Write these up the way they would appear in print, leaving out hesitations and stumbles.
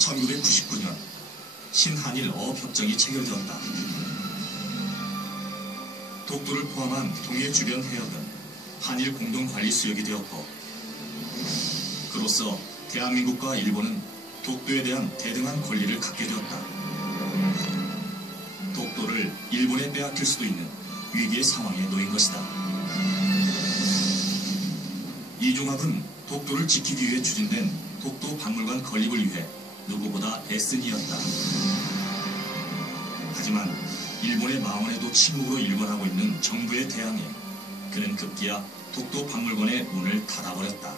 1999년 신한일 어업협정이 체결되었다. 독도를 포함한 동해 주변 해역은 한일 공동관리 수역이 되었고, 그로써 대한민국과 일본은 독도에 대한 대등한 권리를 갖게 되었다. 독도를 일본에 빼앗길 수도 있는 위기의 상황에 놓인 것이다. 이종학은 독도를 지키기 위해 추진된 독도 박물관 건립을 위해 누구보다 애쓴 이였다. 하지만 일본의 망언에도 침묵으로 일관하고 있는 정부의 대항에 그는 급기야 독도 박물관의 문을 닫아버렸다.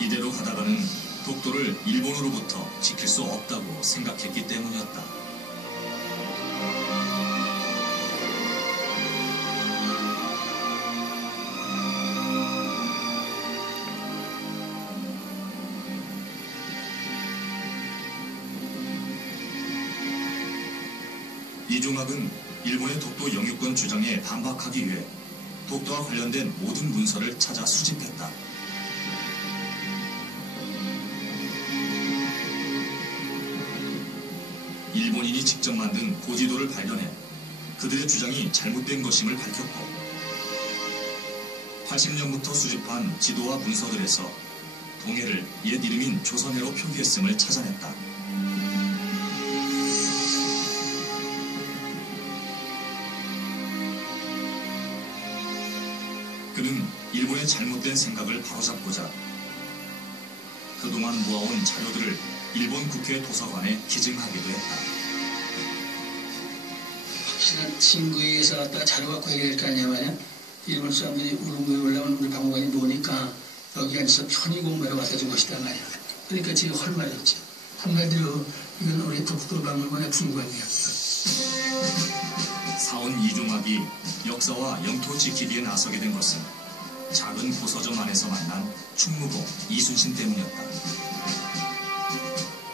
이대로 가다가는 독도를 일본으로부터 지킬 수 없다고 생각했기 때문이었다. 이종학은 일본의 독도 영유권 주장에 반박하기 위해 독도와 관련된 모든 문서를 찾아 수집했다. 일본인이 직접 만든 고지도를 발견해 그들의 주장이 잘못된 것임을 밝혔고, 80년부터 수집한 지도와 문서들에서 동해를 옛 이름인 조선해로 표기했음을 찾아냈다. 그는 일본의 잘못된 생각을 바로잡고자 그동안 모아온 자료들을 일본 국회 도서관에 기증하기도 했다. 확실한 증거에 의해서 갖다가 자료 갖고 해결할 거 아니야 말이야. 일본 사람들이 우르무에 올라오는 우리 박물관이 뭐니까 여기 앉아서 편히 공부하러 갖다 준 것이다 말이야. 그러니까 지금 할 말이었지. 한마디로 이건 우리 독도 박물관의 풍광이야. 사원 이종학이 역사와 영토 지키기에 나서게 된 것은 작은 고서점 안에서 만난 충무공 이순신 때문이었다.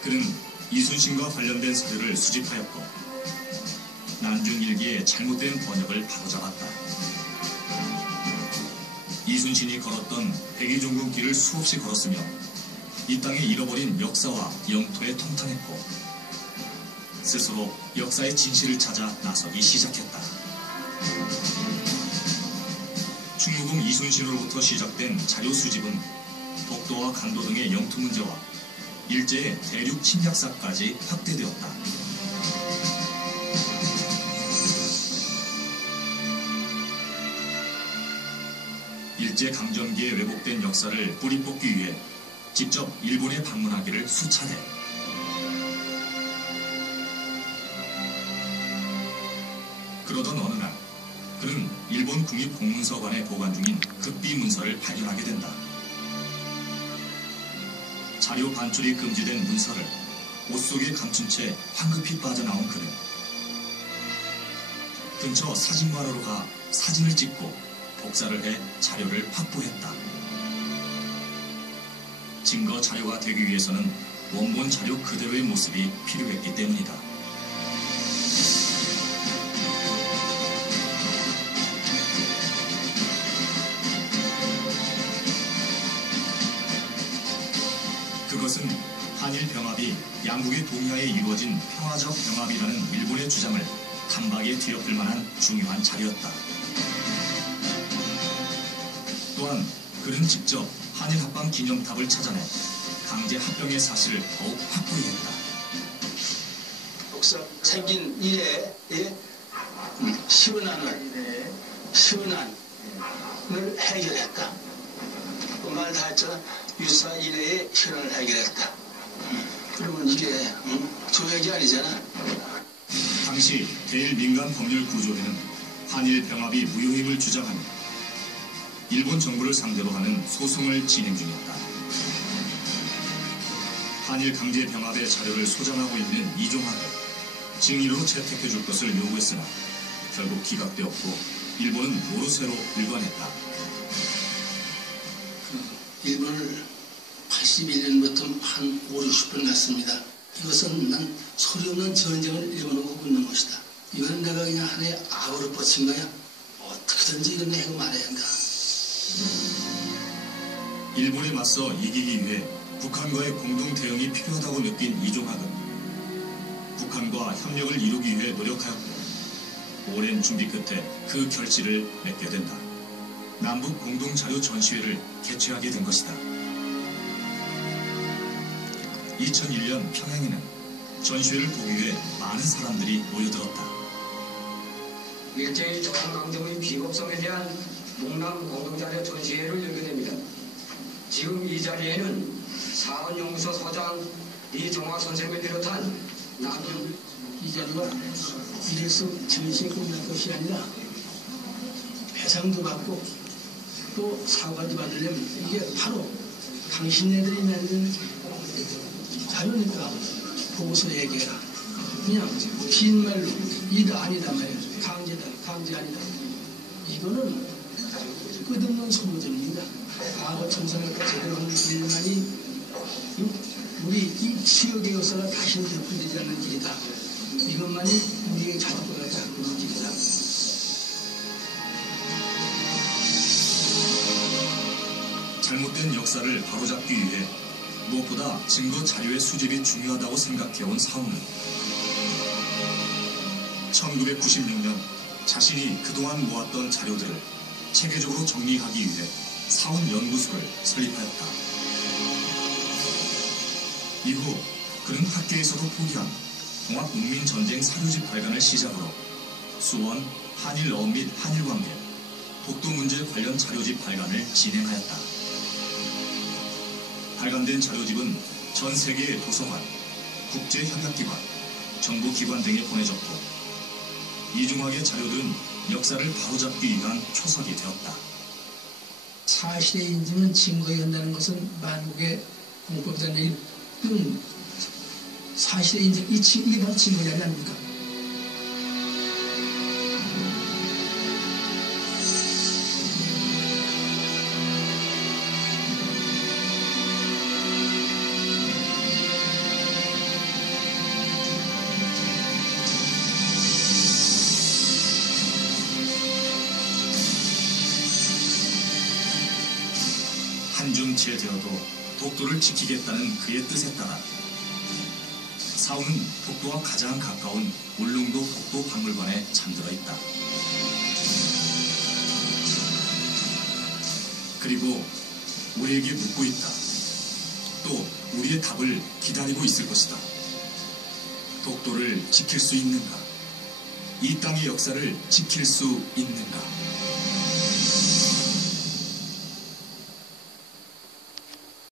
그는 이순신과 관련된 사료를 수집하였고, 난중일기의 잘못된 번역을 바로잡았다. 이순신이 걸었던 백이종군 길을 수없이 걸었으며 이 땅에 잃어버린 역사와 영토에 통탄했고, 스스로 역사의 진실을 찾아 나서기 시작했다. 충무공 이순신으로부터 시작된 자료 수집은 독도와 간도 등의 영토 문제와 일제의 대륙 침략사까지 확대되었다. 일제 강점기에 왜곡된 역사를 뿌리 뽑기 위해 직접 일본에 방문하기를 수차례. 그러던 어느 날 그는 일본 국립공문서관에 보관 중인 극비 문서를 발견하게 된다. 자료 반출이 금지된 문서를 옷 속에 감춘 채 황급히 빠져나온 그는 근처 사진관으로 가 사진을 찍고 복사를 해 자료를 확보했다. 증거 자료가 되기 위해서는 원본 자료 그대로의 모습이 필요했기 때문이다. 그것은 한일 병합이 양국의 동의하에 이루어진 평화적 병합이라는 일본의 주장을 단박에 뒤엎을 만한 중요한 자료였다. 또한 그는 직접 한일 합방 기념탑을 찾아내 강제 합병의 사실을 더욱 확고히 했다. 생긴 이래 시원한을 해결했다. 그 말 다 했잖아. 유사 이래의 현안을 해결했다. 그러면 이게 조약이 아니잖아. 당시 대일민간 법률 구조에는 한일 병합이 무효임을 주장하며 일본 정부를 상대로 하는 소송을 진행 중이었다. 한일 강제 병합의 자료를 소장하고 있는 이종학을 증인으로 채택해 줄 것을 요구했으나 결국 기각되었고 일본은 모르쇠로 일관했다. 일본을 81년부터 한 5, 60번 갔습니다. 이것은 난 소리 없는 전쟁을 일본하고 붙는 것이다. 이거는 내가 그냥 하나의 악으로 뻗친 거야. 어떻게든지 이건 내가 말해야 한다. 일본에 맞서 이기기 위해 북한과의 공동 대응이 필요하다고 느낀 이종학은 북한과 협력을 이루기 위해 노력하였고 오랜 준비 끝에 그 결실을 맺게 된다. 남북 공동 자료 전시회를 개최하게 된 것이다. 2001년 평양에는 전시회를 보기 위해 많은 사람들이 모여들었다. 일제히 조선강점의 비겁성에 대한 목남 공동자료 전시회를 열게 됩니다. 지금 이 자리에는 사원연구소 소장 이종화 선생을 비롯한 남녀 이 자리가 이래서 전시에 끝날 것이 아니라 배상도 받고 또 사과도 받으려면 이게 바로 당신네들이 만든 자료니까 보고서 얘기해라. 그냥 긴 말로 이다 아니다 말이야. 강제다 강제 아니다. 이거는 끝없는 소모전입니다. 과거 청산학과 제대로 하는 일만이 우리 이 지역의 역사가 다시는 되풀이되지 않는 길이다. 이것만이 우리의 자족과 자꾸는 길이다. 잘못된 역사를 바로잡기 위해 무엇보다 증거 자료의 수집이 중요하다고 생각해온 사훈은 1996년 자신이 그동안 모았던 자료들을 체계적으로 정리하기 위해 사훈연구소를 설립하였다. 이후 그는 학계에서도 포기한 통합국민전쟁 사료집 발간을 시작으로 수원, 한일어업 및 한일관계, 독도 문제 관련 자료집 발간을 진행하였다. 발간된 자료집은 전 세계의 도서관, 국제협약기관, 정부기관 등에 보내졌고 이중학의 자료들은 역사를 바로잡기 위한 초석이 되었다. 사실의 인증은 증거에 한다는 것은 만국의 공법자는 사실의 인증, 이게 바로 증거이 아닙니까? 한줌치에 되어도 독도를 지키겠다는 그의 뜻에 따라 사훈은 독도와 가장 가까운 울릉도 독도박물관에 잠들어 있다. 그리고 우리에게 묻고 있다. 또 우리의 답을 기다리고 있을 것이다. 독도를 지킬 수 있는가? 이 땅의 역사를 지킬 수 있는가?